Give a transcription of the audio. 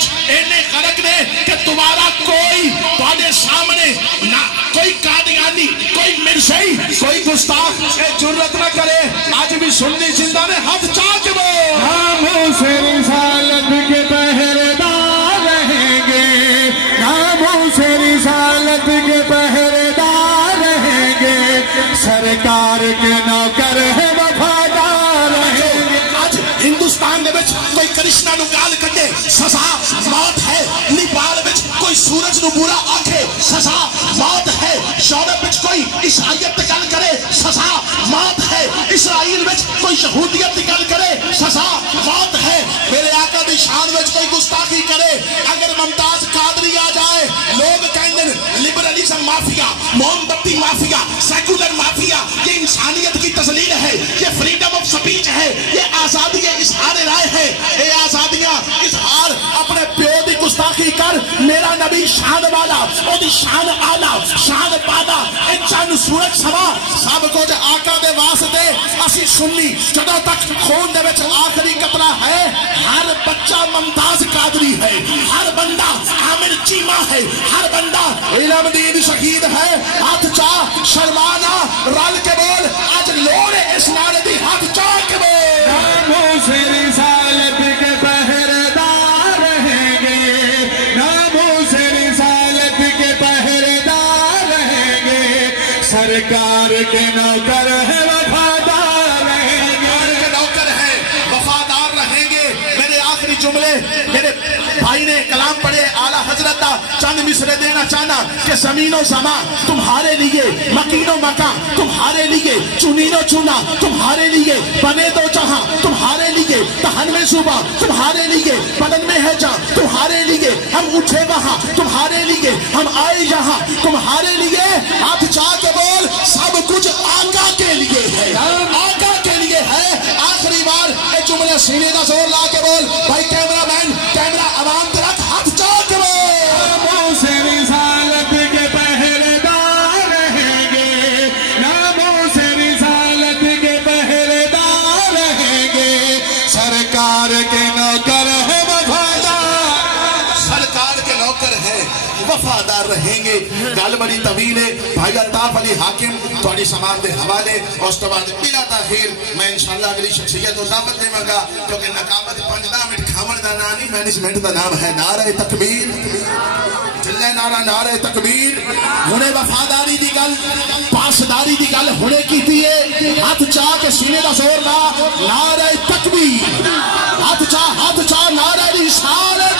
وچ اینے غرق نے کہ دوبارہ کوئی تواڈے سامنے نہ کوئی قادیانی، کوئی مرزائی، کوئی گستاخ جرت نہ کرے. آج بھی سنی زندہ نے ہاتھ چاک بول. ناموس رسالت کے پہرے دار رہیں گے، ناموس رسالت کے پہرے دار رہیں گے، سرکار کے نوکر ہے وفادار رہیں گے. آج ہندوستان میں کوئی کرشنا نو گال کٹے سزا موت ہے. نیپال میں کوئی سورج نو برا آکھے سزا موت ہے. یورپ میں کوئی عیسائیت گل کرے سزا موت ہے. اسرائیل میں کوئی یہودیت گل کرے سزا موت ہے. میرے آقا دی شان میں کوئی گستاخی کرے اگر ممتاز قادری آ جائے لوگ کہیں گے لبرلزم مافیا، موم بتی مافیا، سیکولر مافیا. یہ انسانیت کی تذلیل ہے، یہ فریڈم آف سپیچ ہے، یہ آزادی اظہار رائے ہے. اے آزادیاں اظہار اپنے پیو دی گستاخی کر. میرا نبی شان والا، او دی شان آلہ، شان بادا. اے چند سورج سوا سب کچھ آقا دے واسطے. اسی سنی جدوں تک خون دے وچ آخری قطرہ ہے ہر بچہ ممتاز قادری ہے، ہر بندہ عامر چیمہ ہے، ہر بندہ علم دین شہید ہے. ہاتھ چاہ شرمانا رل کے بول. آج لوڑ اس نعرے دی ہاتھ چاہ کے بول. ناموس رسالت کے پہرے دار رہیں گے، ناموس رسالت کے پہرے دار رہیں گے، سرکار کے نوکر ہے وفادار رہیں گے. سرکار کے نوکر ہے وفادار رہیں گے. میرے آخری جملے میرے بھائی نے کلام پڑھے اعلیٰ حضرت دا چند مصرے دینا چاہنا کہ زمین و زمان تمہارے لیے، مکین و مکان تمہارے لیے، چنین و چنا تمہارے لیے، بنے دو جہاں تمہارے لیے، دہن میں صبح تمہارے لیے، بدن میں ہے جان تمہارے لیے. ہم اٹھے وہاں تمہارے لیے، ہم آئے یہاں تمہارے لیے. ہاتھ چاہ کے بول. سب کچھ آقا کے لیے ہے، آقا کے لیے ہے. آخری بار اے جملے سینے کا زور لا کے بول. بھائی کیمرہ مین کیمرہ عوام تے رکھ. ہاتھ چاہ کے بول. ناموس رسالت کے پہرے دار رہیں گے، ناموس رسالت کے پہرے دار رہیں گے، سرکار کے نوکر ہے وفادار. سرکار کے نوکر ہیں وفادار رہیں گے. گل بڑی طویل ہے. بھائی الطاف علی حاکم تھوڑی سماعت دے حوالے اور اس کے بعد بلا تاخیر میں انشاءاللہ اگلی شخصیت کو دعوت دے گا کیونکہ نقابت 15 منٹ کھاون دا نام نہیں، مینجمنٹ دا نام ہے نعرہ تکبیر. چلے نعرہ نعرہ تکبیر. ہنے وفاداری دی گل، پاسداری دی گل ہنے کیتی ہے. ہاتھ چاہ کے سینے دا زور لا. نعرہ تکبیر. ہاتھ چاہ نعرہ رسالت.